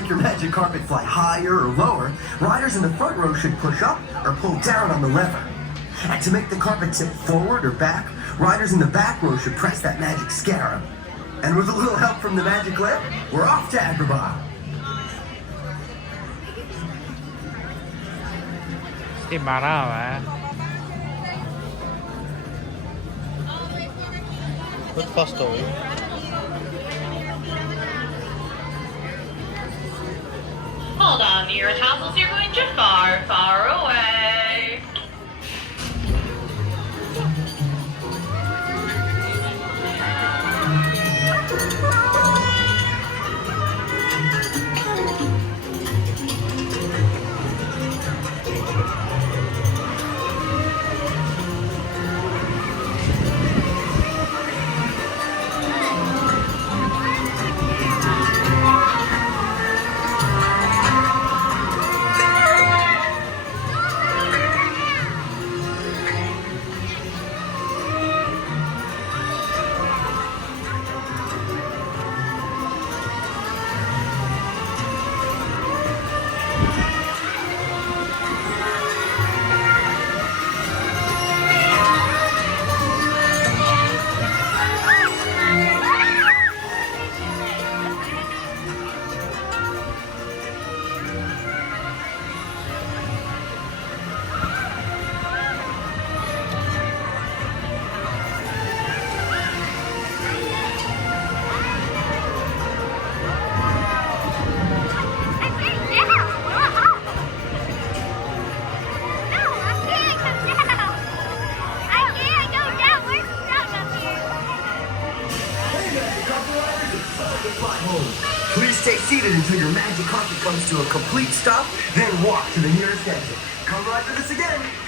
make your magic carpet fly higher or lower, riders in the front row should push up or pull down on the lever. And to make the carpet tip forward or back, riders in the back row should press that magic scarab. And with a little help from the magic lamp, we're off to Agrabah. Tìm bà đó hả? What's the story? Hold on to your towels, you're going too far, far away. Please stay seated until your magic carpet comes to a complete stop, then walk to the nearest exit. Come ride with us again.